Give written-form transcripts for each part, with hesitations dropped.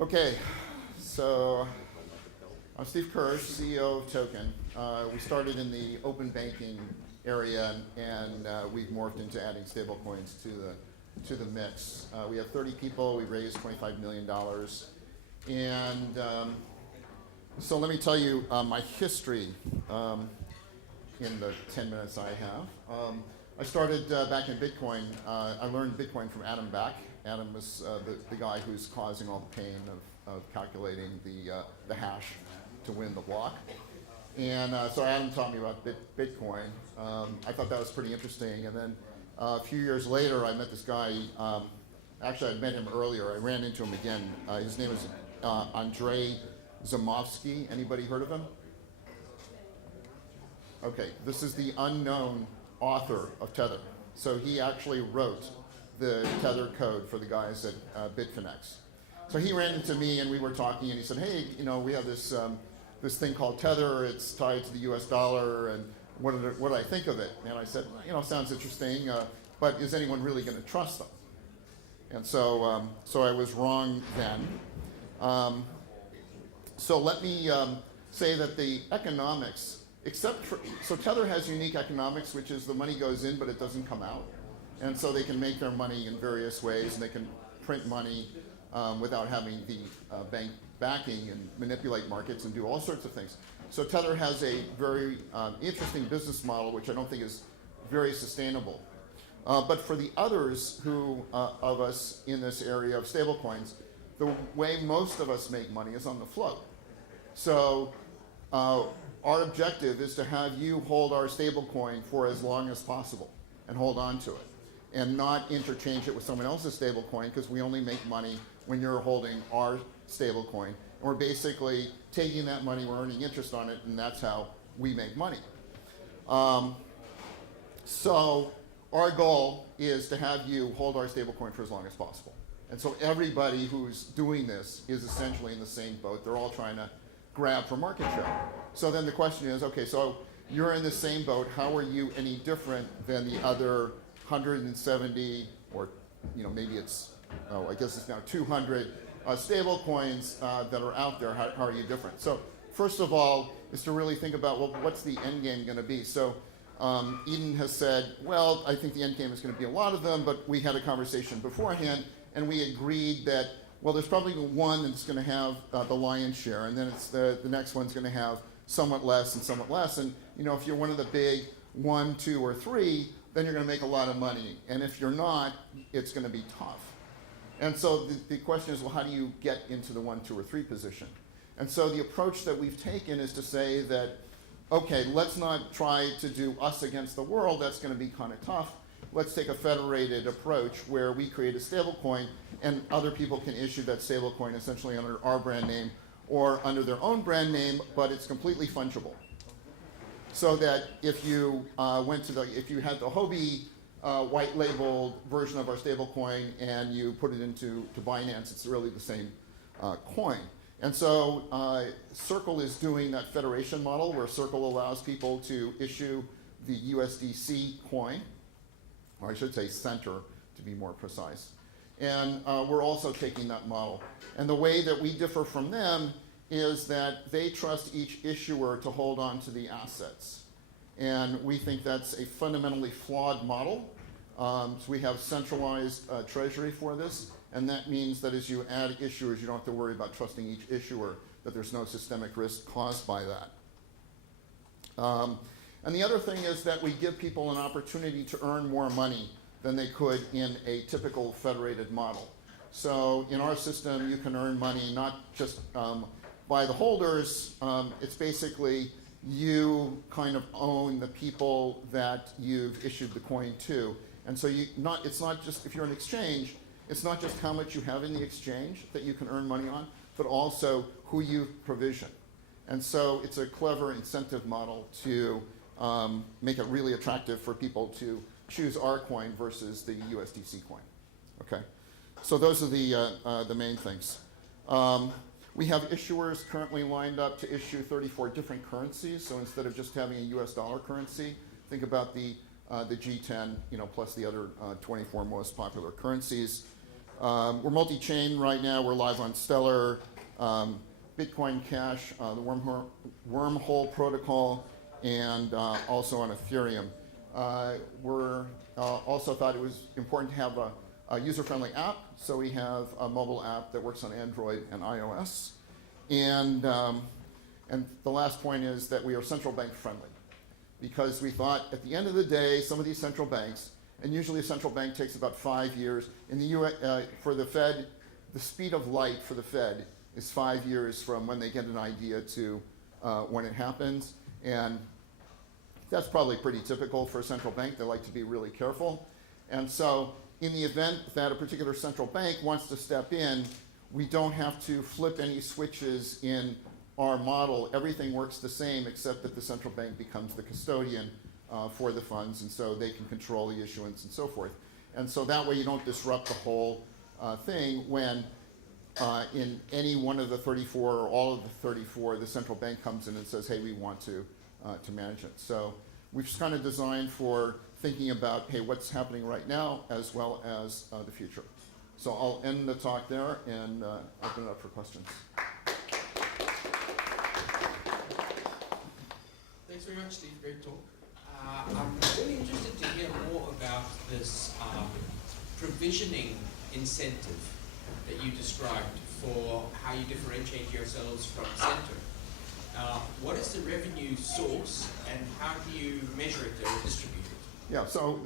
Okay, so I'm Steve Kirch, CEO of Token. We started in the open banking area, and we've morphed into adding stablecoins to the mix. We have 30 people. We raised $25 million, and so let me tell you my history in the 10 minutes I have. I started back in Bitcoin. I learned Bitcoin from Adam Back. Adam was the guy who's causing all the pain of calculating the hash to win the block. And so Adam taught me about Bitcoin. I thought that was pretty interesting. And then a few years later, I met this guy. Actually, I met him earlier. I ran into him again. His name is Andrei Zamovsky. Anybody heard of him? Okay, this is the unknown author of Tether. So he actually wrote the Tether code for the guys at Bitfinex. So he ran into me and we were talking and he said, hey, we have this thing called Tether. It's tied to the US dollar, and what do I think of it? And I said, sounds interesting, but is anyone really going to trust them? And so I was wrong then. So let me say that the economics, so Tether has unique economics, which is the money goes in, but it doesn't come out. And so they can make their money in various ways, and they can print money without having the bank backing and manipulate markets and do all sorts of things. So Tether has a very interesting business model, which I don't think is very sustainable. But for the others of us in this area of stablecoins, the way most of us make money is on the float. So our objective is to have you hold our stablecoin for as long as possible and hold on to it, and not interchange it with someone else's stablecoin, because we only make money when you're holding our stablecoin. And we're basically taking that money, we're earning interest on it, and that's how we make money. So our goal is to have you hold our stablecoin for as long as possible. And so everybody who's doing this is essentially in the same boat. They're all trying to grab for market share. So then the question is, okay, so you're in the same boat. How are you any different than the other 170, or maybe it's, I guess it's now 200 stable coins that are out there? How are you different? So first of all is to really think about, well, what's the end game going to be? So Eden has said, well, I think the end game is going to be a lot of them, but we had a conversation beforehand and we agreed that, well, there's probably one that's going to have the lion's share, and then it's the next one's going to have somewhat less and somewhat less. And if you're one of the big 1, 2, or 3, then you're going to make a lot of money. And if you're not, it's going to be tough. And so the question is, well, how do you get into the 1, 2, or 3 position? And so the approach that we've taken is to say that, okay, let's not try to do us against the world. That's going to be kind of tough. Let's take a federated approach where we create a stablecoin and other people can issue that stablecoin essentially under our brand name or under their own brand name, but it's completely fungible. So that if you if you had the Hobie white labeled version of our stablecoin and you put it into Binance, it's really the same coin. And so Circle is doing that federation model where Circle allows people to issue the USDC coin, or I should say center to be more precise. And we're also taking that model. And the way that we differ from them is that they trust each issuer to hold on to the assets. And we think that's a fundamentally flawed model. So we have centralized treasury for this. And that means that as you add issuers, you don't have to worry about trusting each issuer, that there's no systemic risk caused by that. And the other thing is that we give people an opportunity to earn more money than they could in a typical federated model. So in our system, you can earn money not just by the holders. It's basically you kind of own the people that you've issued the coin to. And so it's not just, if you're an exchange, it's not just how much you have in the exchange that you can earn money on, but also who you provision. And so it's a clever incentive model to make it really attractive for people to choose our coin versus the USDC coin. Okay, so those are the main things. We have issuers currently lined up to issue 34 different currencies. So instead of just having a US dollar currency, think about the G10, plus the other 24 most popular currencies. We're multi-chain right now. We're live on Stellar, Bitcoin Cash, the Wormhole protocol, and also on Ethereum. We're also thought it was important to have a user-friendly app, so we have a mobile app that works on Android and iOS. And the last point is that we are central bank friendly, because we thought at the end of the day, some of these central banks, and usually a central bank takes about 5 years. In the US, for the Fed, the speed of light for the Fed is 5 years from when they get an idea to when it happens. And that's probably pretty typical for a central bank. They like to be really careful. And so in the event that a particular central bank wants to step in, we don't have to flip any switches in our model. Everything works the same, except that the central bank becomes the custodian for the funds, and so they can control the issuance and so forth. And so that way you don't disrupt the whole thing when in any one of the 34 or all of the 34, the central bank comes in and says, hey, we want to manage it. So we've just kind of designed for thinking about, hey, what's happening right now as well as the future. So I'll end the talk there and open it up for questions. Thanks very much, Steve. Great talk. I'm really interested to hear more about this provisioning incentive that you described for how you differentiate yourselves from Center. What is the revenue source, and how do you measure it or distribute it? Yeah, so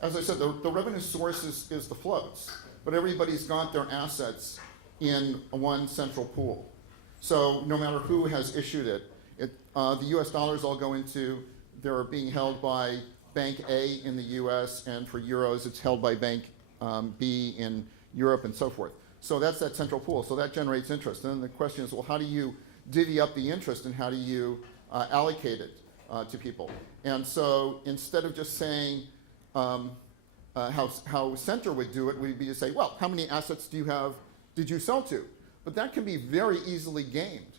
as I said, the revenue source is the floats, but everybody's got their assets in one central pool. So no matter who has issued it, the US dollars all go into, they're being held by Bank A in the US, and for euros it's held by Bank B in Europe and so forth. So that's that central pool, so that generates interest. And then the question is, well, how do you divvy up the interest and how do you allocate it to people? And so instead of just saying how Center would do it, would be to say, well, how many assets did you sell to? But that can be very easily gamed,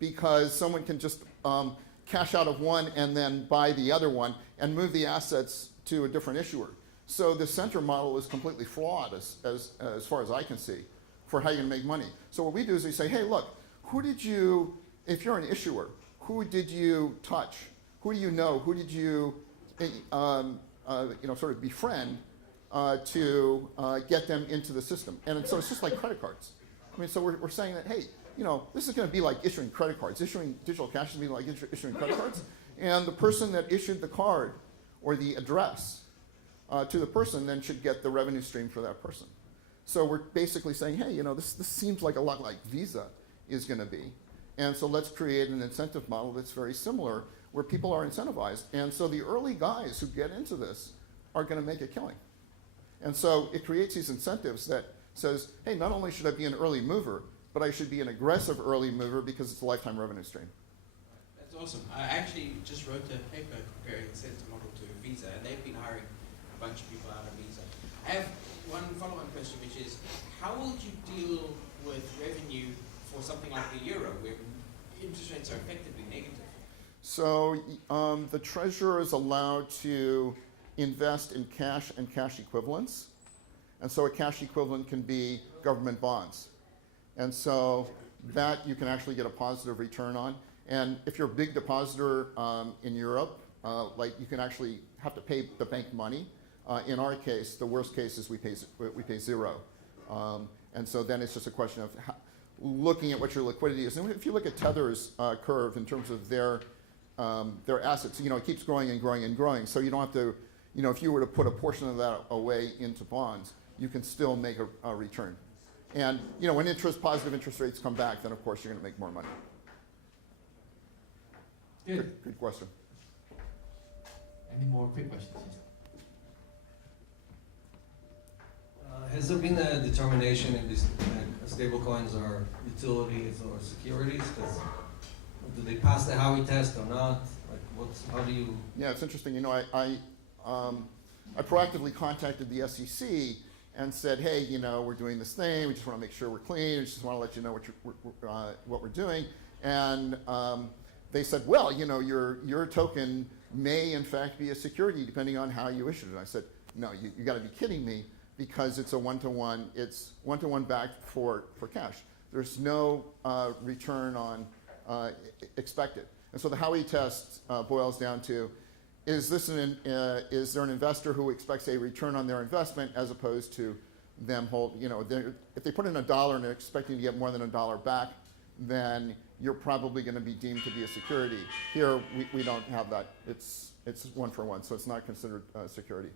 because someone can just cash out of one and then buy the other one and move the assets to a different issuer. So the Center model is completely flawed as far as I can see for how you can make money. So what we do is we say, hey, look, who did you, if you're an issuer, who did you touch? Who do you know? Who did you sort of befriend to get them into the system? And so it's just like credit cards. I mean, so we're saying that, hey, this is going to be like issuing credit cards. Issuing digital cash is going to be like issuing credit cards. And the person that issued the card or the address to the person then should get the revenue stream for that person. So we're basically saying, hey, this seems like a lot like Visa is going to be. And so let's create an incentive model that's very similar, where people are incentivized. And so the early guys who get into this are going to make a killing. And so it creates these incentives that says, hey, not only should I be an early mover, but I should be an aggressive early mover because it's a lifetime revenue stream. That's awesome. I actually just wrote a paper comparing the Center model to Visa, and they've been hiring a bunch of people out of Visa. I have one follow-on question, which is, how would you deal with revenue for something like the euro, where interest rates are effectively negative? So the treasurer is allowed to invest in cash and cash equivalents. And so a cash equivalent can be government bonds. And so that you can actually get a positive return on. And if you're a big depositor in Europe, you can actually have to pay the bank money. In our case, the worst case is we pay zero. And so then it's just a question of looking at what your liquidity is. And if you look at Tether's curve in terms of their assets, it keeps growing and growing and growing. So you don't have to, if you were to put a portion of that away into bonds, you can still make a return. And when positive interest rates come back, then of course you're going to make more money. Good question. Any more quick questions? Has there been a determination if these stablecoins are utilities or securities? Do they pass the Howey test or not? How do you? Yeah, it's interesting. I proactively contacted the SEC and said, hey, we're doing this thing. We just want to make sure we're clean. We just want to let you know what we're doing. And they said, well, your token may in fact be a security depending on how you issued it. I said, no, you got to be kidding me. because it's a one-to-one. It's one-to-one backed for cash. There's no return on expected. And so the Howey test boils down to, is there an investor who expects a return on their investment as opposed to them if they put in $1 and they're expecting to get more than $1 back, then you're probably going to be deemed to be a security. Here, we don't have that. It's one for one, so it's not considered security.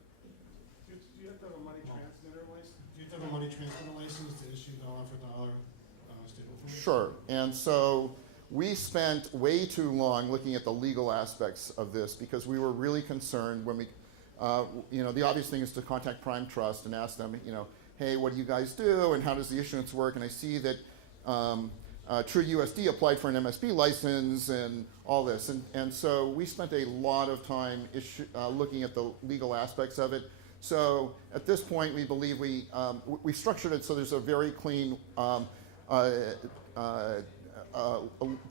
Do you have to have a money transmitter license? Do you have to have a money transmitter license to issue dollar for dollar stablecoins? Sure. And so we spent way too long looking at the legal aspects of this because we were really concerned when we, the obvious thing is to contact Prime Trust and ask them, hey, what do you guys do and how does the issuance work? And I see that TrueUSD applied for an MSB license and all this. And so we spent a lot of time looking at the legal aspects of it. So at this point, we believe we structured it so there's a very clean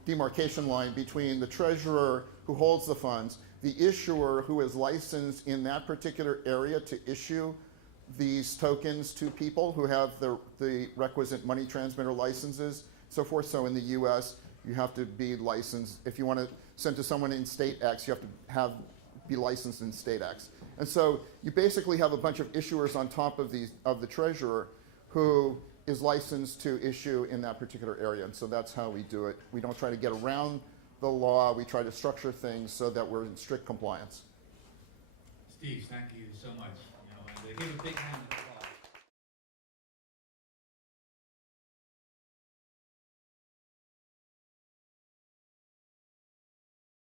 demarcation line between the treasurer who holds the funds, the issuer who is licensed in that particular area to issue these tokens to people who have the requisite money transmitter licenses, so forth. So in the US, you have to be licensed. If you want to send to someone in state X, you have to be licensed in state X. And so you basically have a bunch of issuers on top of the treasurer who is licensed to issue in that particular area. And so that's how we do it. We don't try to get around the law. We try to structure things so that we're in strict compliance. Steve, thank you so much. And give a big hand of applause.